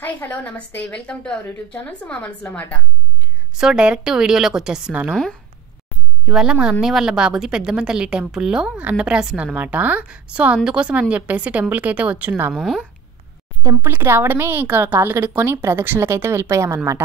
Hi hello namaste welcome to our YouTube channel Suma మనసులో మాట. So direct వీడియోలోకి వచ్చేస్తున్నాను. ఇవాళ మా అన్నయ్య వాళ్ళ బాబుది పెద్దమ్మ తల్లి టెంపుల్లో అన్నప్రాసన అనమాట. సో అందుకోసం అని చెప్పేసి టెంపుల్కి అయితే వచ్చున్నాము. టెంపుల్కి రావడమే ఇక కాళ్ళు కడుక్కొని ప్రదక్షిణలకైతే వెళ్ళిపోయామన్నమాట.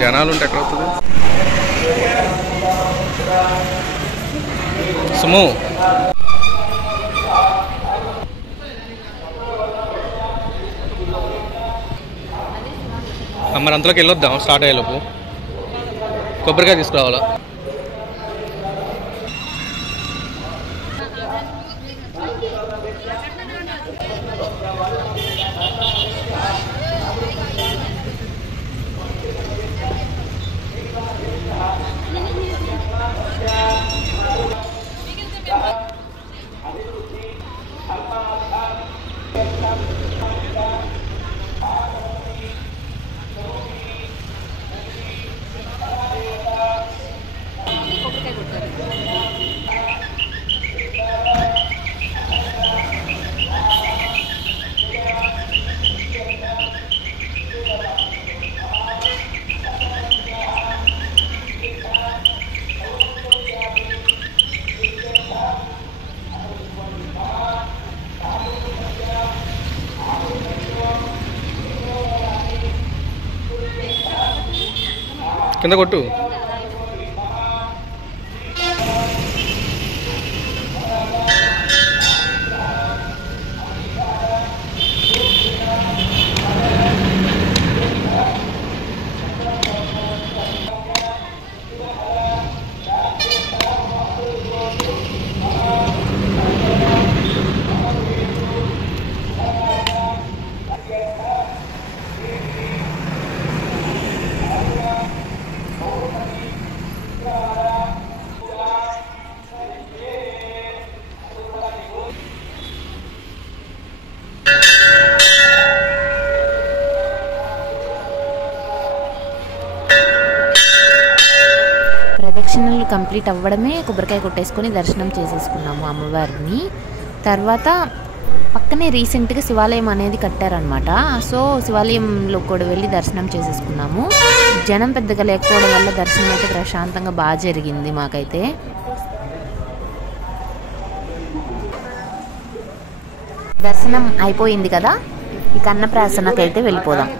జనాలు ఉంటే ఎక్కడ వస్తుంది సుము మరి అంతలోకి వెళ్ళొద్దాం. స్టార్ట్ అయ్యేలోపు కొబ్బరికాయ తీసుకురావాలా. కింద కొట్టు. ప్రదక్షిణలు కంప్లీట్ అవ్వడమే కొబ్బరికాయ కొట్టేసుకొని దర్శనం చేసేసుకున్నాము అమ్మవారిని. తర్వాత పక్కనే రీసెంట్గా శివాలయం అనేది కట్టారనమాట. సో శివాలయంలో కూడా వెళ్ళి దర్శనం చేసేసుకున్నాము. జనం పెద్దగా లేకపోవడం వల్ల దర్శనం అయితే ప్రశాంతంగా బాగా జరిగింది మాకైతే. దర్శనం అయిపోయింది కదా, ఇక అన్నప్రాసనకైతే వెళ్ళిపోదాం.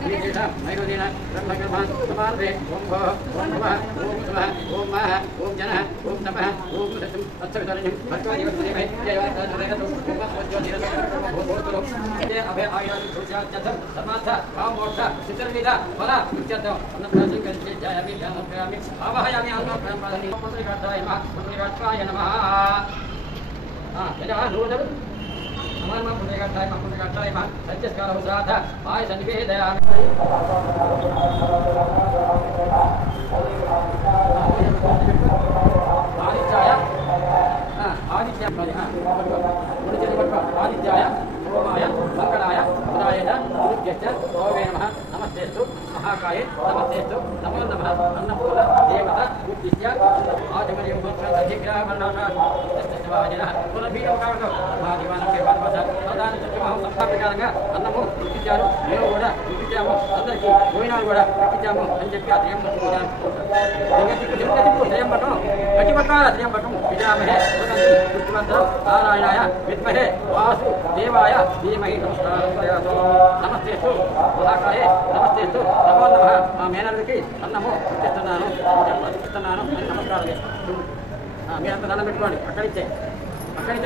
नमस्तेस्तु महाकाये नमस्तेस्तु नमो नमः अन्नपूर्ण देवता उद्दिश्य आजमनियं अधिग्रहवर्णाशास्त्रवादिनः पुनर्भीरवकावकं महादिवानके పర్వత ప్రధాన సత్యమహం సంస్థాపకారంగా అన్నము ఇచ్చారు మేము కూడా ఇచ్చాము అందరికీ భోజనాలు కూడా ఇచ్చాము అని చెప్పి ఆ త్రయం పట్టం గట్టి పట్టాల త్రయం పట్టం విజయామహే పుష్టిమంత్రం నారాయణాయ విద్మహే వాసు దేవాయ ధీమహి నమస్కారం నమస్తేస్తు మహాకాయే నమస్తేస్తు నమో నమః మా మేనల్లుకి అన్నము ఇస్తున్నాను అని నమస్కారం మీరంతా దండం పెట్టుకోండి అక్కడిచ్చే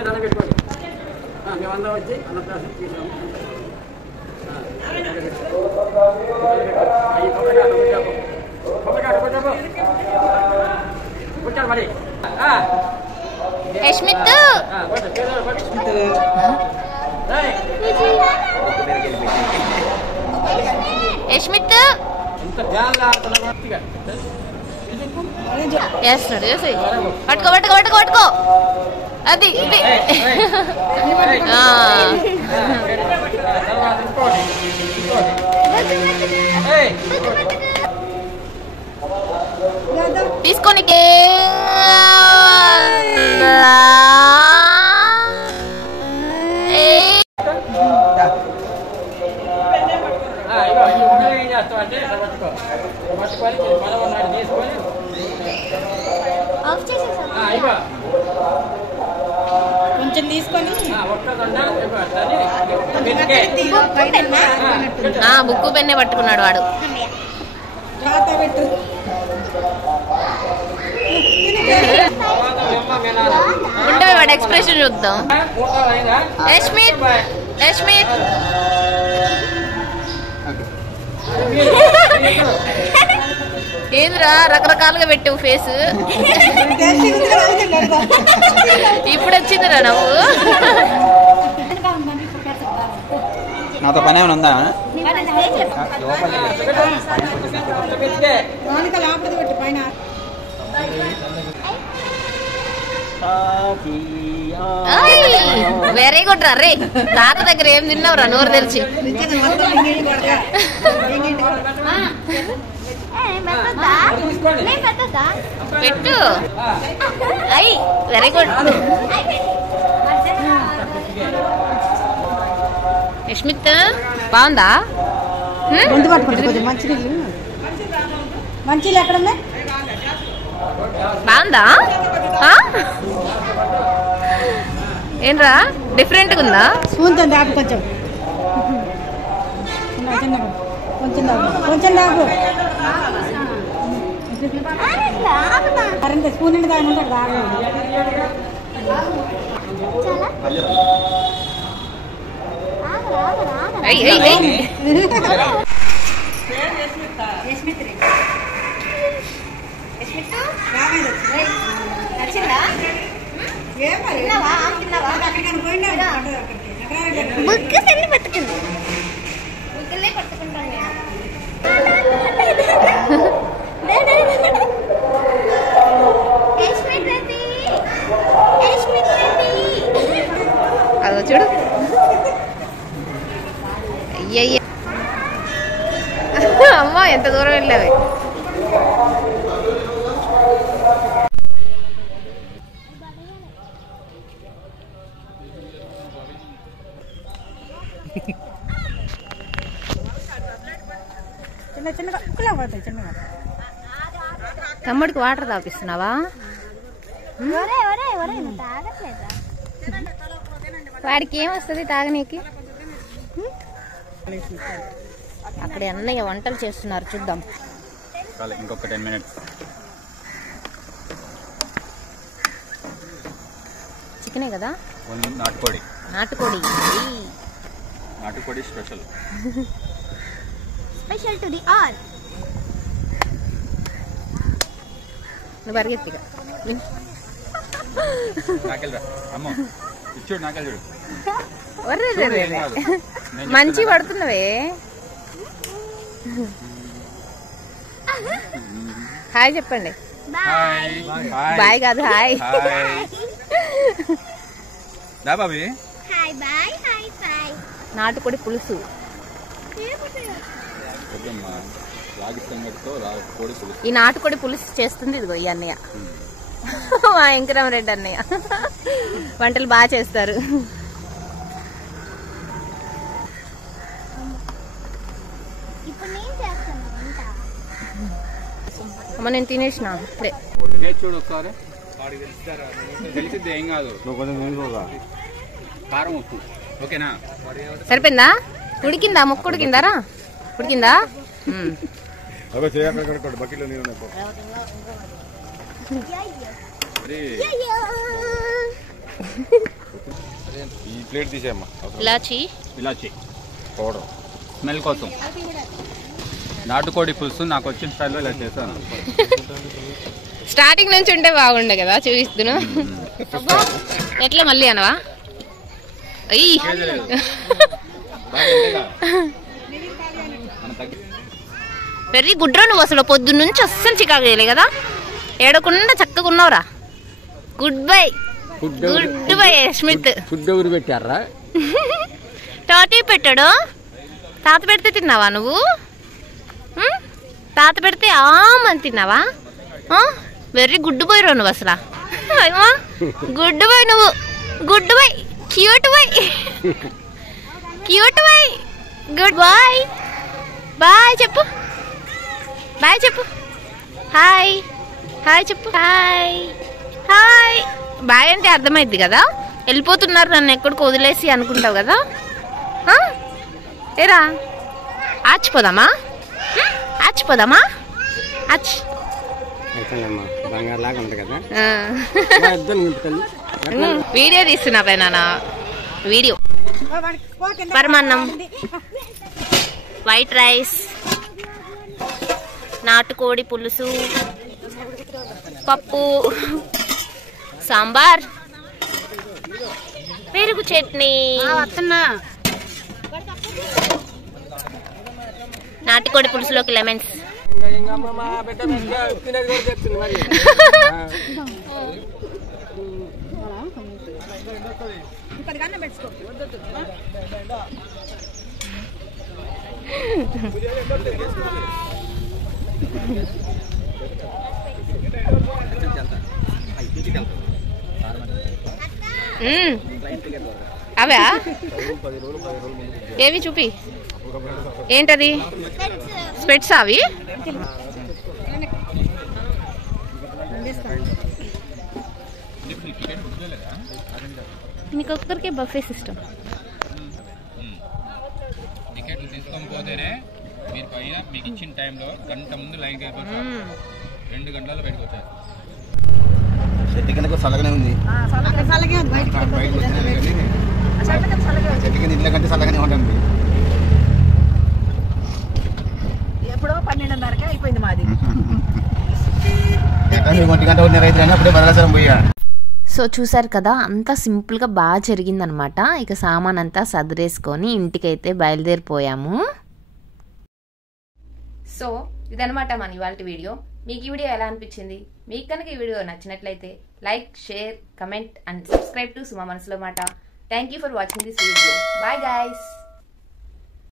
దండం పెట్టుకోండి మేమందరం వచ్చి అన్నప్రాసం తీసుకున్నాము కూర్చోండి మరి యష్మిత్ యష్మిత్ చేస్తున్నాడు చేసి పట్టుకో పట్టుకో పట్టుకో పట్టుకో అది ఇది తీసుకోనికే కొంచెం తీసుకొని బుక్కు పెన్నే పట్టుకున్నాడు వాడు. ఉంటే వాడు ఎక్స్ప్రెషన్ చూద్దాం. యష్మిత్ యష్మిత్ ఏంద్రా రకరకాలుగా పెట్టావు ఫేస్. ఇప్పుడు వచ్చిందిరా నవ్వు. నాతో పని ఏమైనా ఉందా? వెరీ గుడ్ రా రే. తాత దగ్గర ఏం తిన్నావురా నోరు తెరిచి? పెట్టు. అయ్యి వెరీ గుడ్. యష్మిత్ బాగుందా? మంచిలు ఎక్కడ బాగుందా? ఏంట్రా డిఫరెంట్గా ఉందా? స్పూన్ తో దాపు కొంచెం కొంచెం కొంచెం దాపు స్పూన్ నుండి తాగమంటాడు దాగు. బుక్ పెన్ను పట్టుకుంది. బుక్కులే పట్టుకుంటాను నేను. అదో చూడు. అయ్యయ్య అమ్మా ఎంత దూరం వెళ్ళావి. చిన్న చిన్నగా కుక్కలా పడతాయి చిన్నగా. తమ్ముడికి వాటర్ తాపిస్తున్నావా? వాడికి ఏమొస్తుంది తాగనీకి? అక్కడ అన్నయ్య వంటలు చేస్తున్నారు చూద్దాం. ఇంకొక 10 minutes. చికెనే కదా? నాటుకోడి. నాటుకోడి నాటుకోడి special. Special to the all. నువ్వు పరిగెత్తిగా నాకెళ్ళరా అమ్మో ఇచ్చుడు నాకెళ్ళి చూడు. మంచి పడుతున్నవే. హాయ్ చెప్పండి. బాయ్ కాదు హాయ్. నాటుకోడి పులుసు. ఈ నాటుకోడి పులుసు చేస్తుంది ఇదిగో ఈ అన్నయ్య, మా వెంకరామరెడ్డి అన్నయ్య. వంటలు బాగా చేస్తారు. అమ్మ నేను తినేసిన చూడు ఒకసారి. తెలిసింది ఏం కాదు. కారం ఉప్పు ఓకేనా? సరిపోయిందా? ఉడికిందా? ముక్క ఉడికిందారా? ఉడికిందా? ఈ ప్లేట్ తీసేయమ్మా. ఇలాచి పౌడర్ స్మెల్ కోసం. నాటుకోడి పులుసు నాకు వచ్చిన స్టైల్లో ఇలా చేశాను. స్టార్టింగ్ నుంచి ఉంటే బాగుండే కదా, చూపిస్తున్నా. ఎట్లా మళ్ళీ అనవా? అయ్యి వెర్రీ గుడ్రా నువ్వు. అసలు పొద్దు నుంచి అస్సలు చికాకు చేయలే కదా, ఏడకుండా చక్కగా ఉన్నావురా. Good bye. Good bye Smith. Food ఎవరు పెట్టారా? తాతయ్య పెట్టాడు. తాత పెడితే తిన్నావా నువ్వు? తాత పెడితే ఆమని తిన్నావా? వెర్రీ గుడ్ బాయ్ రా నువ్వు అసలు. గుడ్ బాయ్ నువ్వు. Good boy. Cute boy. Cute boy. Good boy. Bye చెప్పు. బాయ్ చెప్పు. హాయ్. హాయ్ చెప్పు. హాయ్. హాయ్. బాయ్ అంటే అర్థమైద్ది కదా. వెళ్ళిపోతున్నారు నన్ను ఎక్కడికి వదిలేసి అనుకుంటావు కదా. ఏరా ఆచిపోదామా? ఆచిపోదామా? వీడియో తీస్తున్నా పైన. వీడియో. పరమాన్నం, వైట్ రైస్, నాటుకోడి పులుసు, పప్పు, సాంబార్, పెరుగు చట్నీ, నాటుకోడి పులుసులోకి లెమన్స్. అవా ఏవి చూపి. ఏంటది? స్పెట్స్ అవి. మీకు ఒక్కరికే బఫే సిస్టమ్. టికెట్లు తీసుకొని పోతేనే మీరు పైన మీకు ఇచ్చిన టైంలో గంట ముందు లైన్కి అయిపోతారు. 2 గంటల్లో బయటకు వచ్చారు. చెట్టు కింద చల్లగానే ఉంది. చెట్టు కింద ఇళ్ళ కంటే చల్లగానే ఉంటుంది. ఎప్పుడో 12:30కే అయిపోయింది మాది. 1 గంట ఉన్న రైతు కానీ అప్పుడే భద్రాచలం పోయా. సో చూసారు కదా, అంతా సింపుల్గా బాగా జరిగిందనమాట. ఇక సామాన్ అంతా సదిరేసుకొని ఇంటికైతే బయలుదేరిపోయాము. సో ఇదనమాట మన ఇవాళ వీడియో. మీకు ఈ వీడియో ఎలా అనిపించింది? మీకు కనుక ఈ వీడియో నచ్చినట్లయితే like, share, comment and subscribe to Suma మనసులో మాట. Thank you for watching this video. Bye guys.